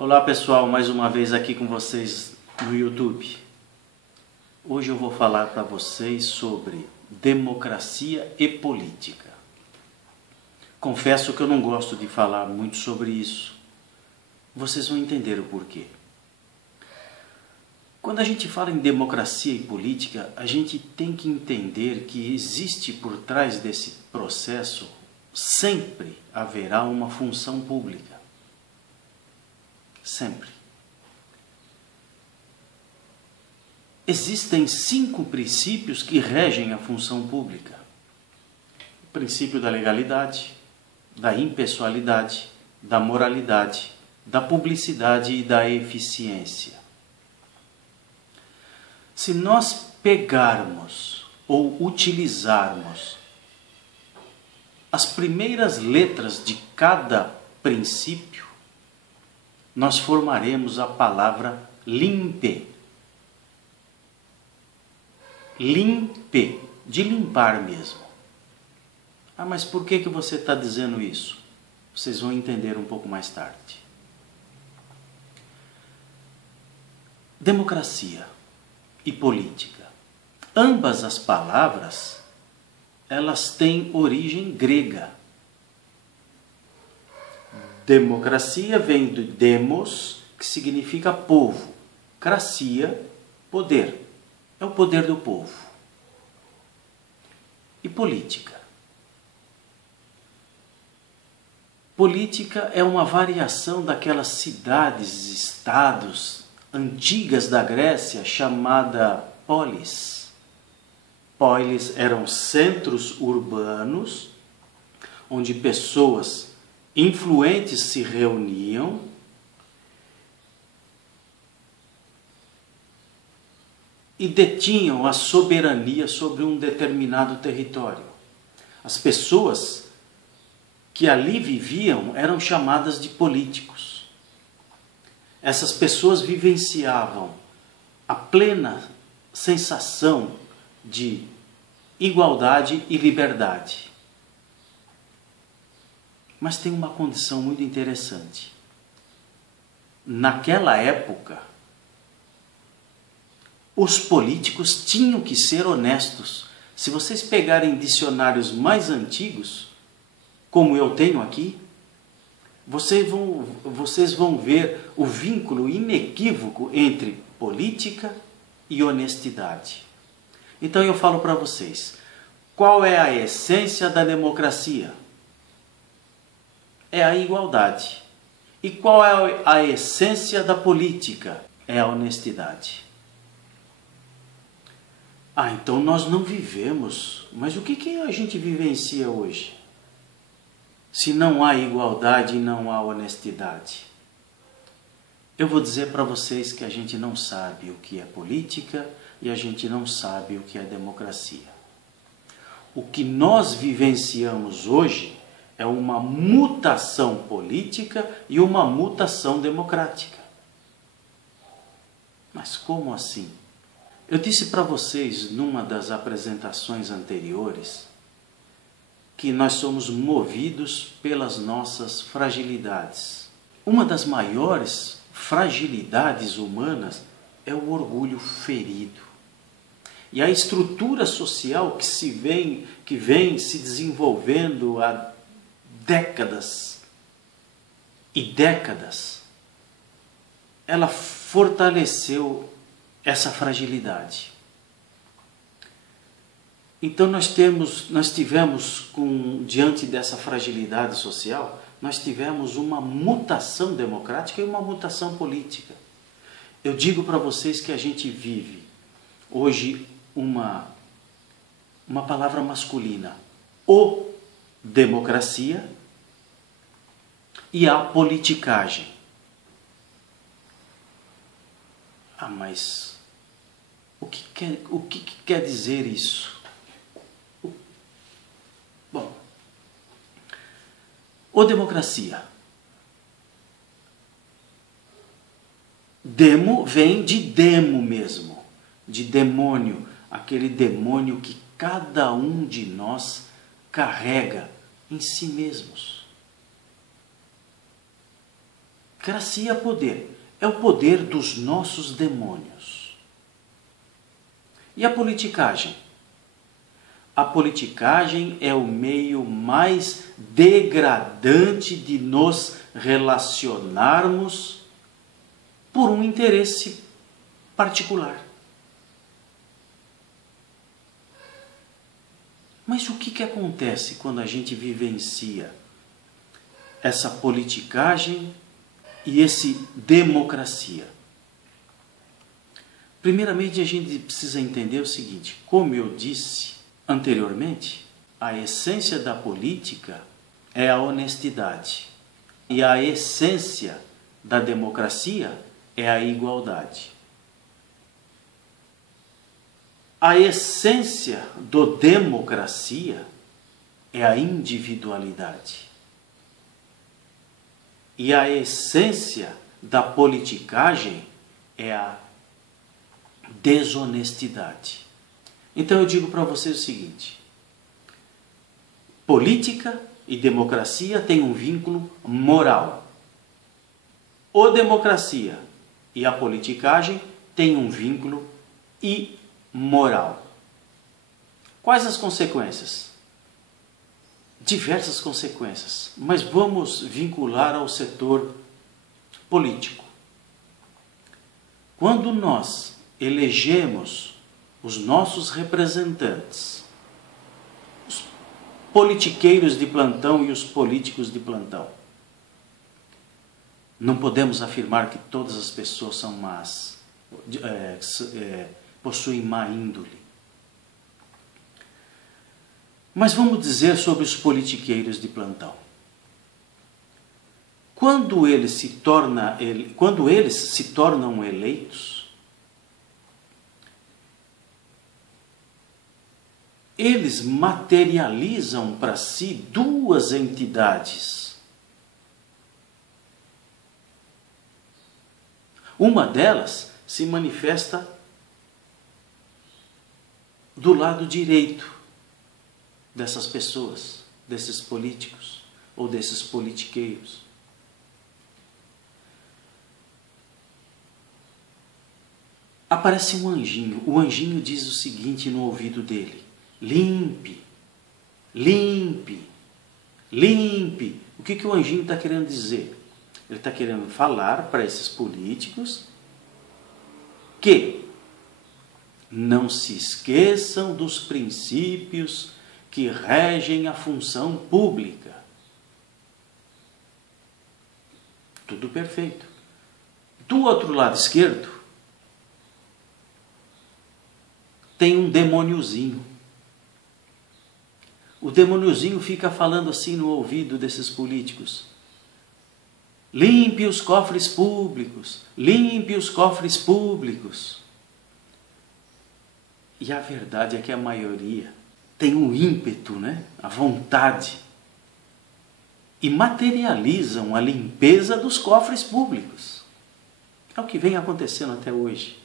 Olá pessoal, mais uma vez aqui com vocês no YouTube. Hoje eu vou falar para vocês sobre democracia e política. Confesso que eu não gosto de falar muito sobre isso. Vocês vão entender o porquê. Quando a gente fala em democracia e política, a gente tem que entender que existe por trás desse processo, sempre haverá uma função pública. Sempre. Existem 5 princípios que regem a função pública. O princípio da legalidade, da impessoalidade, da moralidade, da publicidade e da eficiência. Se nós pegarmos ou utilizarmos as primeiras letras de cada princípio, nós formaremos a palavra limpe. Limpe, de limpar mesmo. Ah, mas por que você está dizendo isso? Vocês vão entender um pouco mais tarde. Democracia e política. Ambas as palavras, elas têm origem grega. Democracia vem do demos, que significa povo. Cracia, poder. É o poder do povo. E política? Política é uma variação daquelas cidades-estados antigas da Grécia chamada polis. Polis eram centros urbanos onde pessoas influentes se reuniam e detinham a soberania sobre um determinado território. As pessoas que ali viviam eram chamadas de políticos. Essas pessoas vivenciavam a plena sensação de igualdade e liberdade. Mas tem uma condição muito interessante. Naquela época, os políticos tinham que ser honestos. Se vocês pegarem dicionários mais antigos, como eu tenho aqui, vocês vão ver o vínculo inequívoco entre política e honestidade. Então eu falo para vocês, qual é a essência da democracia? É a igualdade. E qual é a essência da política? É a honestidade. Ah, então nós não vivemos. Mas o que a gente vivencia hoje? Se não há igualdade e não há honestidade. Eu vou dizer para vocês que a gente não sabe o que é política e a gente não sabe o que é democracia. O que nós vivenciamos hoje é uma mutação política e uma mutação democrática. Mas como assim? Eu disse para vocês numa das apresentações anteriores que nós somos movidos pelas nossas fragilidades. Uma das maiores fragilidades humanas é o orgulho ferido. E a estrutura social que vem se desenvolvendo há décadas e décadas, ela fortaleceu essa fragilidade. Então nós tivemos, diante dessa fragilidade social, nós tivemos uma mutação democrática e uma mutação política. Eu digo para vocês que a gente vive hoje uma palavra masculina, o democracia e a politicagem. Ah, mas o que quer dizer isso? Bom, ou democracia. Demo vem de demo mesmo, de demônio, aquele demônio que cada um de nós carrega em si mesmos. Cracia é poder. É o poder dos nossos demônios. E a politicagem? A politicagem é o meio mais degradante de nos relacionarmos por um interesse particular. Mas o que acontece quando a gente vivencia essa politicagem e esse democracia? Primeiramente, a gente precisa entender o seguinte: como eu disse anteriormente, a essência da política é a honestidade. E a essência da democracia é a igualdade. A essência do democracia é a individualidade. E a essência da politicagem é a desonestidade. Então eu digo para vocês o seguinte: política e democracia têm um vínculo moral. A democracia e a politicagem têm um vínculo imoral. Quais as consequências? Diversas consequências, mas vamos vincular ao setor político. Quando nós elegemos os nossos representantes, os politiqueiros de plantão e os políticos de plantão, não podemos afirmar que todas as pessoas são más, possuem má índole. Mas vamos dizer sobre os politiqueiros de plantão. Quando eles se tornam eleitos, eles materializam para si duas entidades. Uma delas se manifesta do lado direito dessas pessoas, desses políticos ou desses politiqueiros. Aparece um anjinho. O anjinho diz o seguinte no ouvido dele: limpe, limpe, limpe. O que o anjinho está querendo dizer? Ele está querendo falar para esses políticos que não se esqueçam dos princípios que regem a função pública. Tudo perfeito. Do outro lado esquerdo, tem um demôniozinho. O demôniozinho fica falando assim no ouvido desses políticos: limpe os cofres públicos, limpe os cofres públicos. E a verdade é que a maioria tem um ímpeto, a vontade, e materializam a limpeza dos cofres públicos. É o que vem acontecendo até hoje.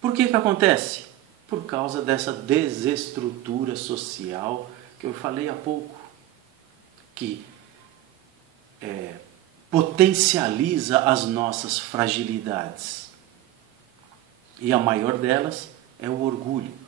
Por que acontece? Por causa dessa desestrutura social que eu falei há pouco, que potencializa as nossas fragilidades. E a maior delas é o orgulho.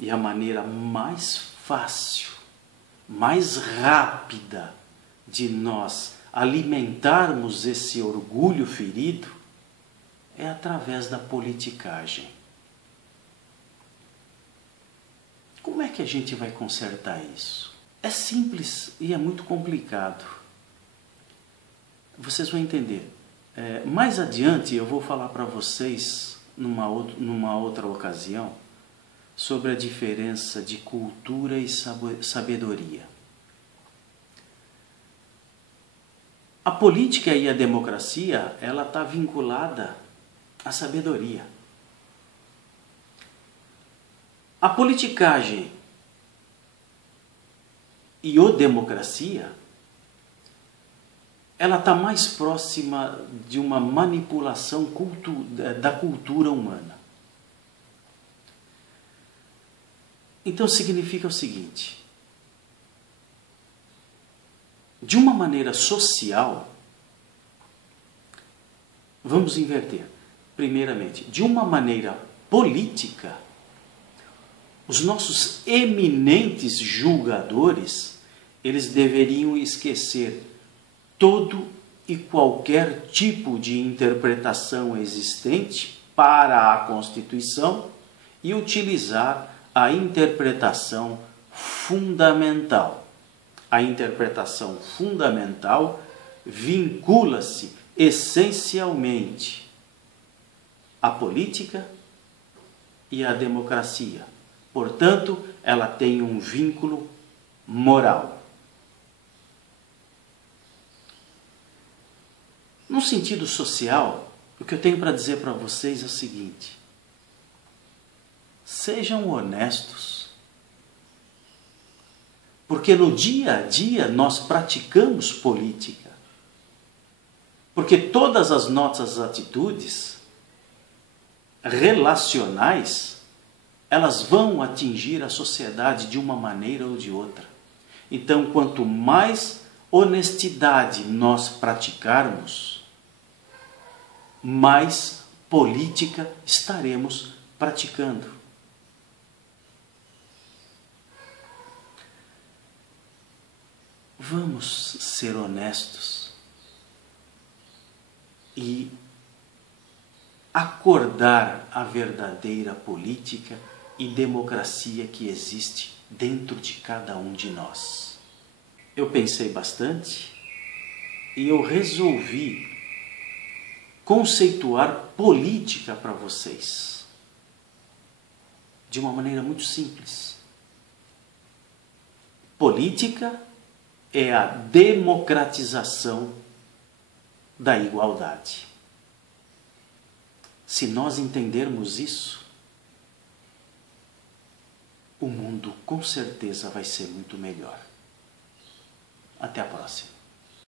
E a maneira mais fácil, mais rápida de nós alimentarmos esse orgulho ferido é através da politicagem. Como é que a gente vai consertar isso? É simples e é muito complicado. Vocês vão entender. Mais adiante eu vou falar para vocês, numa outra ocasião, sobre a diferença de cultura e sabedoria. A política e a democracia, ela está vinculada à sabedoria. A politicagem e a democracia, ela está mais próxima de uma manipulação da cultura humana. Então significa o seguinte: de uma maneira social, Vamos inverter. Primeiramente, de uma maneira política, os nossos eminentes julgadores, eles deveriam esquecer todo e qualquer tipo de interpretação existente para a Constituição e utilizar a interpretação fundamental. A interpretação fundamental vincula-se essencialmente à política e à democracia. Portanto, ela tem um vínculo moral. No sentido social, o que eu tenho para dizer para vocês é o seguinte: sejam honestos, porque no dia a dia nós praticamos política, porque todas as nossas atitudes relacionais, elas vão atingir a sociedade de uma maneira ou de outra. Então, quanto mais honestidade nós praticarmos, mais política estaremos praticando. Vamos ser honestos e acordar a verdadeira política e democracia que existe dentro de cada um de nós. Eu pensei bastante e eu resolvi conceituar política para vocês de uma maneira muito simples. Política é a democratização da igualdade. Se nós entendermos isso, o mundo com certeza vai ser muito melhor. Até a próxima.